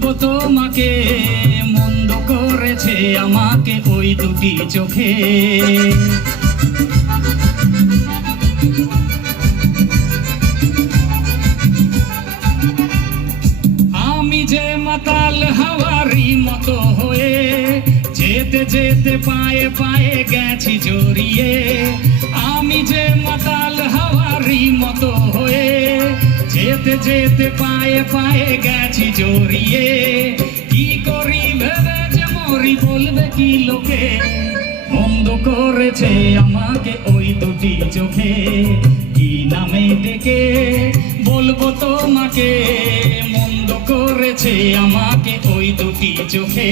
বলবো তোমাকে, মন্দ করেছে আমাকে ওই দুটি চোখে। আমি যে মাতাল হাওয়ারি মতো হয়ে যেতে যেতে পায়ে পায়ে গেছি জড়িয়ে। আমি যে মাতাল হাওয়ারি মতো হয়ে যেতে যেতে পায়ে পায়ে গেছি জড়িয়ে। কি করি ভেবে যে মরি, বলবে কি লোকে, মন্দ করেছে আমাকে ওই দুটি চোখে। কি নামে ডেকে বলবো তোমাকে, মন্দ করেছে আমাকে ওই দুটি চোখে।